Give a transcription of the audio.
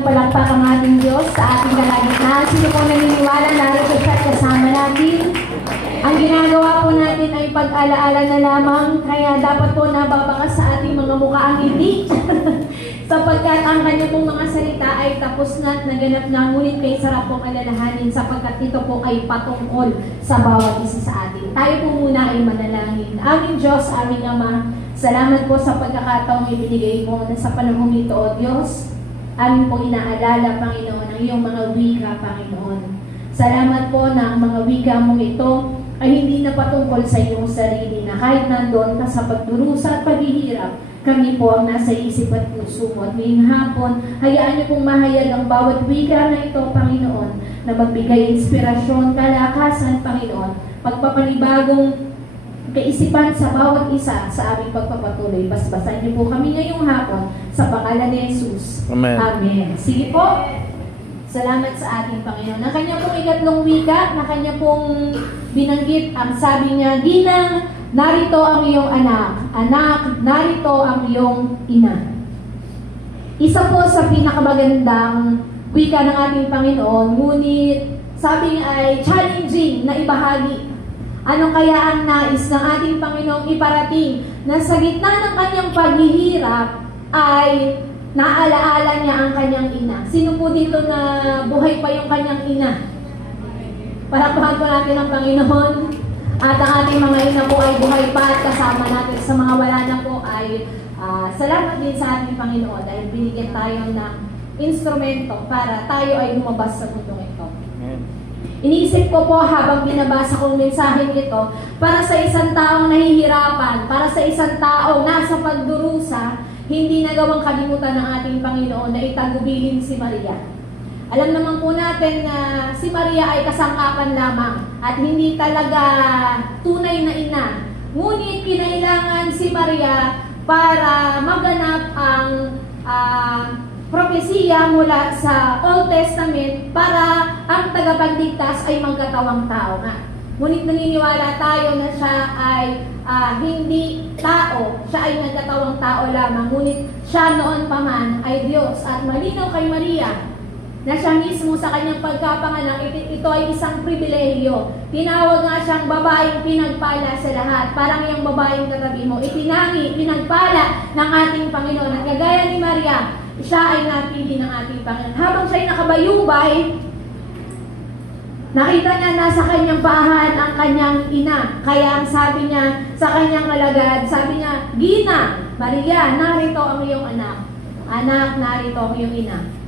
Palakpak ang ating Diyos sa ating kalagitnaan. Sino po naniniwala narito siya at kasama natin? Ang ginagawa po natin ay pag-alaala na lamang, kaya dapat po nababakas sa ating mga mukha ang ngiti. Sapagkat ang kanya pong mga salita ay tapos na at naganap na, ngunit kay sarap pong alalahanin sapagkat ito po ay patungkol sa bawat isa sa atin. Tayo po muna ay manalangin. Aming Diyos, aming Ama, salamat po sa pagkakataong ibinigay mo na sa panahon ito, O Diyos. Amin po inaalala, Panginoon, ang iyong mga wika, Panginoon. Salamat po na ang mga wika mong ito ay hindi na patungkol sa iyong sarili, na kahit nandoon ka sa pagdurusa at paghihirap, kami po ang nasa isip at puso mo. At ngayong hapon, hayaan niyo pong mahayag ang bawat wika na ito, Panginoon, na magbigay inspirasyon, kalakasan, Panginoon, pagpapanibagong kaisipan sa bawat isa sa aming pagpapatuloy. Basbasan niyo po kami ngayong hapon sa pangalan ni Jesus. Amen. Amen. Sige po. Salamat sa ating Panginoon. Na kanya pong ikatlong wika, na kanya pong binanggit, ang sabi niya, Ginang, narito ang iyong anak. Anak, narito ang iyong ina. Isa po sa pinakamagandang wika ng ating Panginoon, ngunit sabi niya ay challenging na ibahagi. Ano kaya ang nais ng ating Panginoong iparating na sa gitna ng kanyang paghihirap ay naalaala niya ang kanyang ina? Sino po dito na buhay pa yung kanyang ina? Palakpakan po natin ang Panginoon. At ang ating mga ina po ay buhay pa at kasama natin. Sa mga wala na po ay salamat din sa ating Panginoon dahil binigyan tayo ng instrumento para tayo ay lumabas sa mundong ito. Iniisip ko po habang binabasa kong mensaheng ito, para sa isang taong nahihirapan, para sa isang taong nasa pagdurusa, hindi nagawang kalimutan ng ating Panginoon na itagubilin si Maria. Alam naman po natin na si Maria ay kasangkapan lamang at hindi talaga tunay na ina. Ngunit kinailangan si Maria para maganap ang propesiya mula sa Old Testament para ang tagapagligtas ay magkatawang tao nga. Ngunit naniniwala tayo na siya ay hindi tao, siya ay nagkatawang tao lamang, ngunit siya noon pa man ay Diyos. At malinaw kay Maria na siya mismo sa kanyang pagkapanganak, ito ay isang pribilehiyo. Tinawag nga siyang babaeng pinagpala sa lahat. Parang yung babaeng katabi mo, itinangi, pinagpala ng ating Panginoon. At kagaya ni Maria, siya ay napili ng ating Panginoon. Habang siya ay nakabayubay, nakita niya nasa kanyang paahan ang kanyang ina. Kaya ang sabi niya sa kanyang alagad, sabi niya, Gina, Maria, narito ang iyong anak. Anak, narito ang iyong ina.